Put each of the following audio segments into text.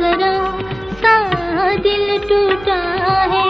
जरा सा दिल टूटा है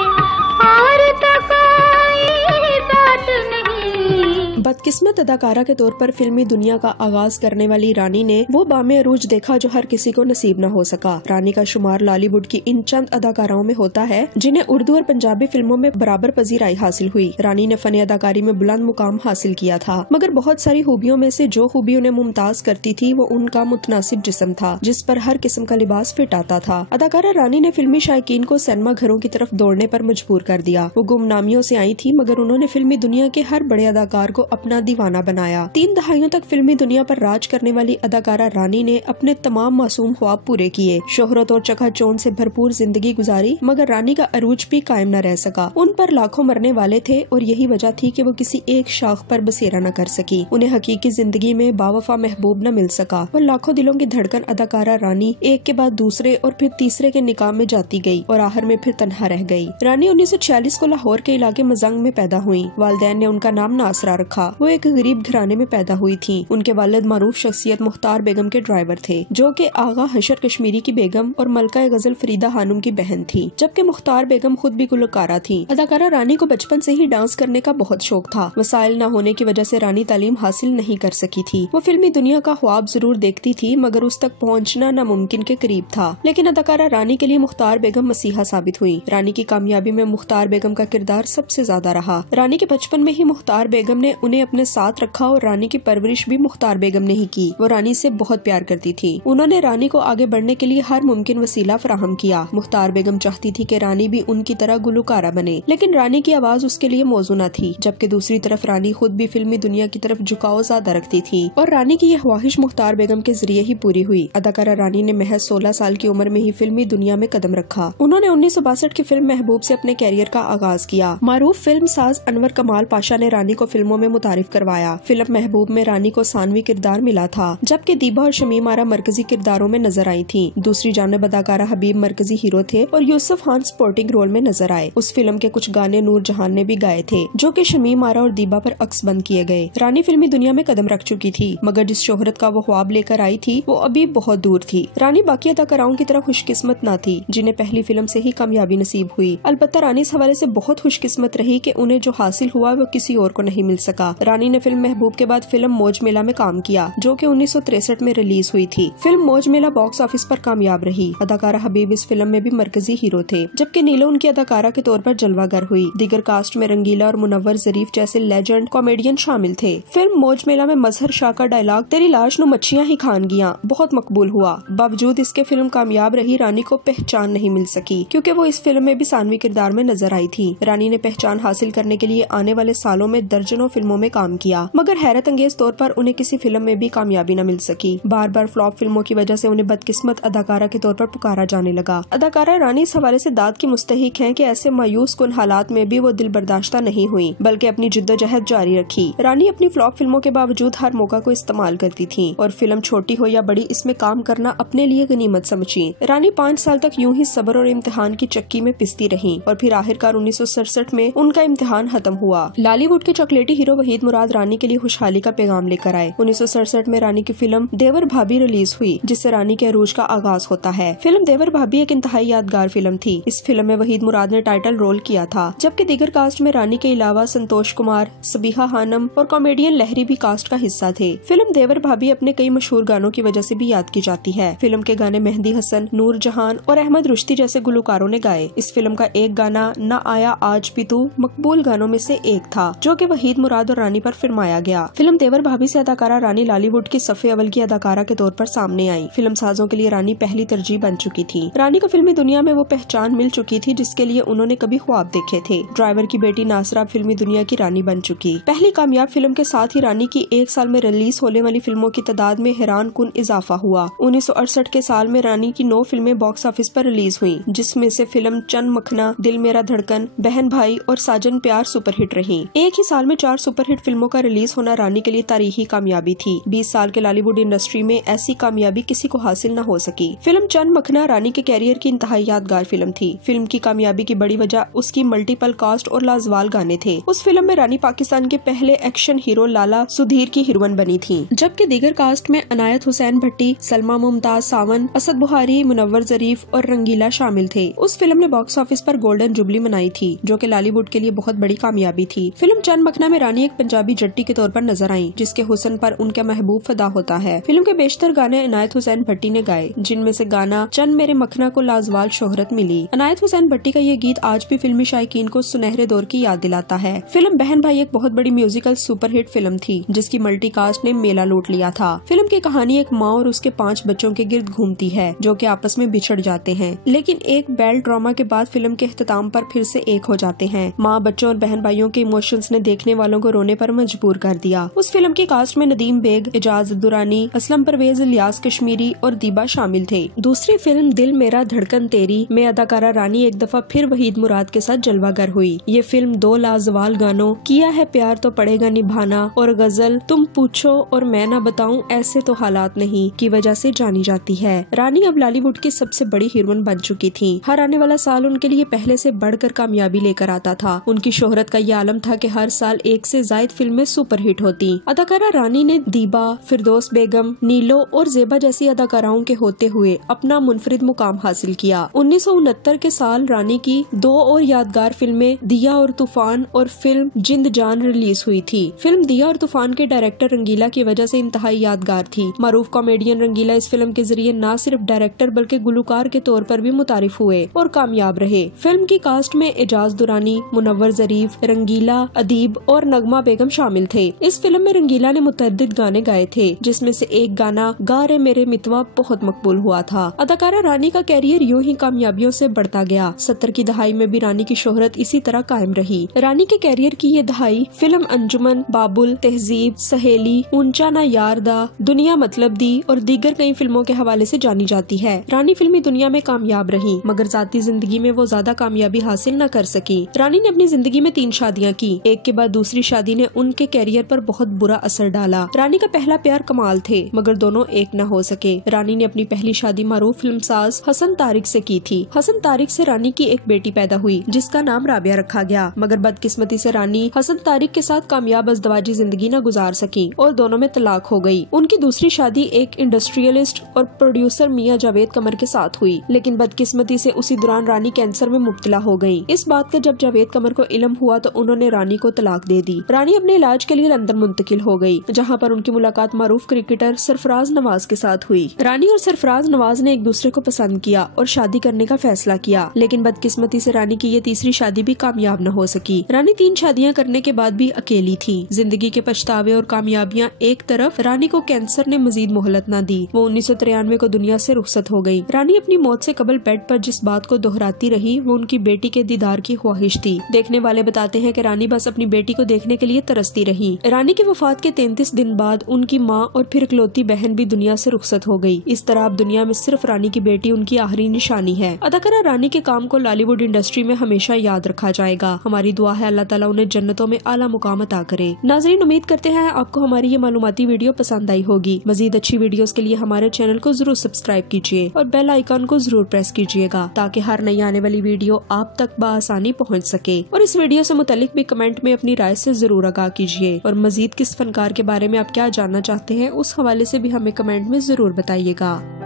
और तो कोई बात नहीं। बदकिस्मत अदाकारा के तौर पर फिल्मी दुनिया का आगाज करने वाली रानी ने वो बामे अरूज देखा जो हर किसी को नसीब न हो सका। रानी का शुमार लॉलीवुड की इन चंद अदाकाराओं में होता है जिन्हें उर्दू और पंजाबी फिल्मों में बराबर पजीराई हासिल हुई। रानी ने फन अदाकारी में बुलंद मुकाम हासिल किया था, मगर बहुत सारी खूबियों में से जो खूबी उन्हें मुमताज करती थी वो उनका मुतनासिब जिस्म था जिस पर हर किस्म का लिबास फिट आता था। अदाकारा रानी ने फिल्मी शायकीन को सिनेमा घरों की तरफ दौड़ने पर मजबूर कर दिया। वो गुमनामियों से आई थी मगर उन्होंने फिल्मी दुनिया के हर बड़े अदाकार को अपना दीवाना बनाया। 3 दहाइयों तक फिल्मी दुनिया पर राज करने वाली अदाकारा रानी ने अपने तमाम मासूम ख्वाब पूरे किए। शोहरत और चकाचौंध से भरपूर जिंदगी गुजारी, मगर रानी का अरूज भी कायम न रह सका। उन पर लाखों मरने वाले थे और यही वजह थी कि वो किसी एक शाख पर बसेरा न कर सकी। उन्हें हकीकी जिंदगी में बावफा महबूब न मिल सका और लाखों दिलों की धड़कन अदाकारा रानी एक के बाद दूसरे और फिर तीसरे के निकाह में जाती गई और आखिर में फिर तन्हा रह गई। रानी 1946 को लाहौर के इलाके मजंग में पैदा हुई। वालिदैन ने उनका नाम नासरा रखा। वो एक गरीब घराने में पैदा हुई थी। उनके वालिद मारूफ शख्सियत मुख्तार बेगम के ड्राइवर थे, जो कि आगा हशर कश्मीरी की बेगम और मलका गजल फरीदा हानुम की बहन थी, जबकि मुख्तार बेगम खुद भी गुलकारा थी। अदाकारा रानी को बचपन से ही डांस करने का बहुत शौक था। वसाइल न होने की वजह से रानी तालीम हासिल नहीं कर सकी थी। वो फिल्मी दुनिया का ख्वाब जरूर देखती थी मगर उस तक पहुँचना नामुमकिन के करीब था। लेकिन अदाकारा रानी के लिए मुख्तार बेगम मसीहा साबित हुई। रानी की कामयाबी में मुख्तार बेगम का किरदार सबसे ज्यादा रहा। रानी के बचपन में ही मुख्तार बेगम ने उन्हें अपने साथ रखा और रानी की परवरिश भी मुख्तार बेगम ने ही की। वो रानी से बहुत प्यार करती थी। उन्होंने रानी को आगे बढ़ने के लिए हर मुमकिन वसीला फराहम किया। मुख्तार बेगम चाहती थी कि रानी भी उनकी तरह गुलकारा बने, लेकिन रानी की आवाज उसके लिए मौजू न थी। जबकि दूसरी तरफ रानी खुद भी फिल्मी दुनिया की तरफ झुकाव ज्यादा रखती थी और रानी की यह ख्वाहिश मुख्तार बेगम के जरिए ही पूरी हुई। अदाकारा रानी ने महज 16 साल की उम्र में ही फिल्मी दुनिया में कदम रखा। उन्होंने 1962 की फिल्म महबूब से अपने कैरियर का आगाज किया। मारूफ फिल्म साज अनवर कमाल पाशा ने रानी को फिल्मों में मुतारिफ करवाया। फिल्म महबूब में रानी को सानवी किरदार मिला था, जबकि दीबा और शमीम आरा मरकजी किरदारों में नजर आई थी। दूसरी जानिब अदाकारा हबीब मरकजी हीरो थे और यूसुफ खान सपोर्टिंग रोल में नजर आए। उस फिल्म के कुछ गाने नूर जहान ने भी गाए थे, जो कि शमीम आरा और दीबा पर अक्स बंद किए गए। रानी फिल्मी दुनिया में कदम रख चुकी थी, मगर जिस शोहरत का वो ख्वाब लेकर आई थी वो अभी बहुत दूर थी। रानी बाकी अदाकाराओं की तरह खुशकिस्मत न थी जिन्हें पहली फिल्म से ही कामयाबी नसीब हुई। अलबत्ता रानी इस हवाले से बहुत खुशकिस्मत रही कि उन्हें जो हासिल हुआ वो किसी और को नहीं मिल सका। रानी ने फिल्म महबूब के बाद फिल्म मौज मेला में काम किया, जो कि 1963 में रिलीज हुई थी। फिल्म मौज मेला बॉक्स ऑफिस पर कामयाब रही। अदाकारा हबीब इस फिल्म में भी मरकजी हीरो थे, जबकि नीलो उनकी अदाकारा के तौर पर जलवागर हुई। दीगर कास्ट में रंगीला और मुनव्वर जरीफ जैसे लेजेंड कॉमेडियन शामिल थे। फिल्म मौज मेला में मजहर शाह का डायलॉग तेरी लाश नु मच्छियां ही खान गियां बहुत मकबूल हुआ। बावजूद इसके फिल्म कामयाब रही, रानी को पहचान नहीं मिल सकी क्योंकि वो इस फिल्म में भी सानवी किरदार में नजर आई थी। रानी ने पहचान हासिल करने के लिए आने वाले सालों में दर्जनों फिल्मों में काम किया, मगर हैरत अंगेज तौर पर उन्हें किसी फिल्म में भी कामयाबी न मिल सकी। बार बार फ्लॉप फिल्मों की वजह से उन्हें बदकिस्मत अदाकारा के तौर पर पुकारा जाने लगा। अदाकारा रानी इस हवाले से दाद की मुस्तहिक हैं कि ऐसे मायूस कुन हालात में भी वो दिल बर्दाश्ता नहीं हुई, बल्कि अपनी जिद्दोजहद जारी रखी। रानी अपनी फ्लॉप फिल्मों के बावजूद हर मौका को इस्तेमाल करती थी और फिल्म छोटी हो या बड़ी इसमें काम करना अपने लिए गनीमत समझी। रानी 5 साल तक यूं ही सब्र और इम्तिहान की चक्की में पिसती रही और फिर आखिरकार 1967 में उनका इम्तिहान खत्म हुआ। लॉलीवुड के चॉकलेटी हीरो वहीद मुराद रानी के लिए खुशहाली का पैगाम लेकर आए। 1967 में रानी की फिल्म देवर भाभी रिलीज हुई, जिससे रानी के अरूज का आगाज होता है। फिल्म देवर भाभी एक इंतहाई यादगार फिल्म थी। इस फिल्म में वहीद मुराद ने टाइटल रोल किया था, जबकि दीगर कास्ट में रानी के अलावा संतोष कुमार, सबीहा हानम और कॉमेडियन लहरी भी कास्ट का हिस्सा थे। फिल्म देवर भाभी अपने कई मशहूर गानों की वजह से भी याद की जाती है। फिल्म के गाने मेहंदी हसन, नूर जहान और अहमद रुश्ती जैसे गुलकारों ने गाए। इस फिल्म का एक गाना न आया आज भी तू मकबूल गानों में से एक था, जो कि वहीद मुराद और रानी पर फिल्माया गया। फिल्म देवर भाभी से अदाकारा रानी लॉलीवुड की सफ़े अव्वल की अदाकारा के तौर पर सामने आई। फिल्म साजों के लिए रानी पहली तरजीह बन चुकी थी। रानी को फिल्मी दुनिया में वो पहचान मिल चुकी थी जिसके लिए उन्होंने कभी ख्वाब देखे थे। ड्राइवर की बेटी नासरा फिल्मी दुनिया की रानी बन चुकी। पहली कामयाब फिल्म के साथ ही रानी की एक साल में रिलीज होने वाली फिल्मों की तादाद में हैरान कुन इजाफा हुआ। 1968 के साल में रानी की 9 फिल्में बॉक्स ऑफिस पर रिलीज हुई, जिसमें से फिल्म चंद मखना, दिल मेरा धड़कन, बहन भाई और साजन प्यार सुपरहिट रही। एक ही साल में 4 सुपरहिट सुपरहिट फिल्मों का रिलीज होना रानी के लिए तारीखी कामयाबी थी। 20 साल के बॉलीवुड इंडस्ट्री में ऐसी कामयाबी किसी को हासिल न हो सकी। फिल्म चंद मखना रानी के कैरियर की इंतहाई यादगार फिल्म थी। फिल्म की कामयाबी की बड़ी वजह उसकी मल्टीपल कास्ट और लाजवाल गाने थे। उस फिल्म में रानी पाकिस्तान के पहले एक्शन हीरो लाला सुधीर की हीरोइन बनी थी, जबकि दीगर कास्ट में अनायत हुसैन भट्टी, सलमा मुमताज सावन, असद बुहारी, मुनव्वर जरीफ और रंगीला शामिल थे। उस फिल्म ने बॉक्स ऑफिस पर गोल्डन जुबली मनाई थी, जो कि बॉलीवुड के लिए बहुत बड़ी कामयाबी थी। फिल्म चंद मखना में रानी एक पंजाबी जट्टी के तौर पर नजर आई, जिसके हुस्न पर उनका महबूब फिदा होता है। फिल्म के बेशतर गाने अनायत हुसैन भट्टी ने गाए, जिनमें से गाना चंद मेरे मखना को लाजवाल शोहरत मिली। अनायत हुसैन भट्टी का ये गीत आज भी फिल्मी शायकीन को सुनहरे दौर की याद दिलाता है। फिल्म बहन भाई एक बहुत बड़ी म्यूजिकल सुपरहिट फिल्म थी, जिसकी मल्टीकास्ट ने मेला लूट लिया था। फिल्म की कहानी एक माँ और उसके 5 बच्चों के गिर्द घूमती है, जो कि आपस में बिछड़ जाते हैं, लेकिन एक बैड ड्रामा के बाद फिल्म के इख्तिताम पर फिर से एक हो जाते हैं। माँ, बच्चों और बहन भाइयों के इमोशंस ने देखने वालों को रोने पर मजबूर कर दिया। उस फिल्म की कास्ट में नदीम बेग, एजाज दुरानी, असलम परवेज, इलियास कश्मीरी और दीबा शामिल थे। दूसरी फिल्म दिल मेरा धड़कन तेरी में अदाकारा रानी एक दफा फिर वहीद मुराद के साथ जलवागर हुई। ये फिल्म 2 लाजवाल गानों किया है प्यार तो पड़ेगा निभाना और गजल तुम पूछो और मैं ना बताऊं ऐसे तो हालात नहीं की वजह से जानी जाती है। रानी अब बॉलीवुड की सबसे बड़ी हीरोइन बन चुकी थी। हर आने वाला साल उनके लिए पहले से बढ़कर कामयाबी लेकर आता था। उनकी शोहरत का ये आलम था कि हर साल 1 से ज्यादा फिल्में सुपरहिट होती। अदाकारा रानी ने दीबा, फिरदौस बेगम, नीलो और जेबा जैसी अदाकाराओं के होते हुए अपना मुनफरिद मुकाम हासिल किया। 1969 के साल रानी की 2 और यादगार फिल्में दिया और तूफान और फिल्म जिंद जान रिलीज हुई थी। फिल्म दिया और तूफान के डायरेक्टर रंगीला की वजह से इंतहाई यादगार थी। मारूफ कॉमेडियन रंगीला इस फिल्म के जरिए न सिर्फ डायरेक्टर बल्कि गुलकार के तौर पर भी मुतारिफ हुए और कामयाब रहे। फिल्म की कास्ट में एजाज दुरानी, मुनव्वर जरीफ, रंगीला, अदीब और नगमा बेगम शामिल थे। इस फिल्म में रंगीला ने मुतअद्दिद गाने गाए थे, जिसमें से एक गाना गा रे मेरे मितवा बहुत मकबूल हुआ था। अदाकारा रानी का कैरियर यूं ही कामयाबियों से बढ़ता गया। 70 की दहाई में भी रानी की शोहरत इसी तरह कायम रही। रानी के कैरियर की ये दहाई फिल्म अंजुमन, बाबुल, तहजीब, सहेली, ऊंचा ना यार दा, दुनिया मतलब दी और दीगर कई फिल्मों के हवाले से जानी जाती है। रानी फिल्मी दुनिया में कामयाब रही, मगर जाती जिंदगी में वो ज्यादा कामयाबी हासिल न कर सकी। रानी ने अपनी जिंदगी में 3 शादियां की। एक के बाद दूसरी शादी ने उनके कैरियर पर बहुत बुरा असर डाला। रानी का पहला प्यार कमाल थे, मगर दोनों एक न हो सके। रानी ने अपनी पहली शादी मारूफ फिल्मसाज हसन तारिक से की थी। हसन तारिक से रानी की एक बेटी पैदा हुई, जिसका नाम राबिया रखा गया, मगर बदकिस्मती से रानी हसन तारिक के साथ कामयाब अज़दवाजी जिंदगी न गुजार सकी और दोनों में तलाक हो गई। उनकी दूसरी शादी एक इंडस्ट्रियलिस्ट और प्रोड्यूसर मियां जावेद कमर के साथ हुई, लेकिन बदकिस्मती से उसी दौरान रानी कैंसर में मुब्तला हो गयी। इस बात का जब जावेद कमर को इल्म हुआ तो उन्होंने रानी को तलाक दे दी। रानी अपने इलाज के लिए लंदन मुंतकिल हो गई, जहाँ पर उनकी मुलाकात मारूफ क्रिकेटर सरफराज नवाज के साथ हुई। रानी और सरफराज नवाज ने एक दूसरे को पसंद किया और शादी करने का फैसला किया, लेकिन बदकिस्मती से रानी की ये तीसरी शादी भी कामयाब न हो सकी। रानी 3 शादियां करने के बाद भी अकेली थी। जिंदगी के पछतावे और कामयाबियां एक तरफ, रानी को कैंसर ने मजीद मोहलत न दी। वो 1993 को दुनिया से रुखसत हो गई। रानी अपनी मौत से कबल बेड पर जिस बात को दोहराती रही वो उनकी बेटी के दीदार की ख्वाहिश थी। देखने वाले बताते हैं कि रानी बस अपनी बेटी को देखने के लिए तरसती रही। रानी की वफात के 33 दिन बाद उनकी माँ और फिर इकलौती बहन भी दुनिया से रुखसत हो गई। इस तरह अब दुनिया में सिर्फ रानी की बेटी उनकी आखिरी निशानी है। अदाकारा रानी के काम को बॉलीवुड इंडस्ट्री में हमेशा याद रखा जाएगा। हमारी दुआ है अल्लाह ताला उन्हें जन्नतों में आला मुकाम अता करे। नाज़रीन, उम्मीद करते हैं आपको हमारी ये मालूमाती वीडियो पसंद आई होगी। मजीद अच्छी वीडियोस के लिए हमारे चैनल को जरूर सब्सक्राइब कीजिए और बेल आइकन को जरूर प्रेस कीजिएगा, ताकि हर नई आने वाली वीडियो आप तक बआसानी पहुंच सके। और इस वीडियो से मुतालिक भी कमेंट में अपनी राय से जरूर आगाह कीजिए और मजीद किस फनकार के बारे में आप क्या जानना चाहते हैं उस हवाले से भी हमें कमेंट में जरूर बताइएगा।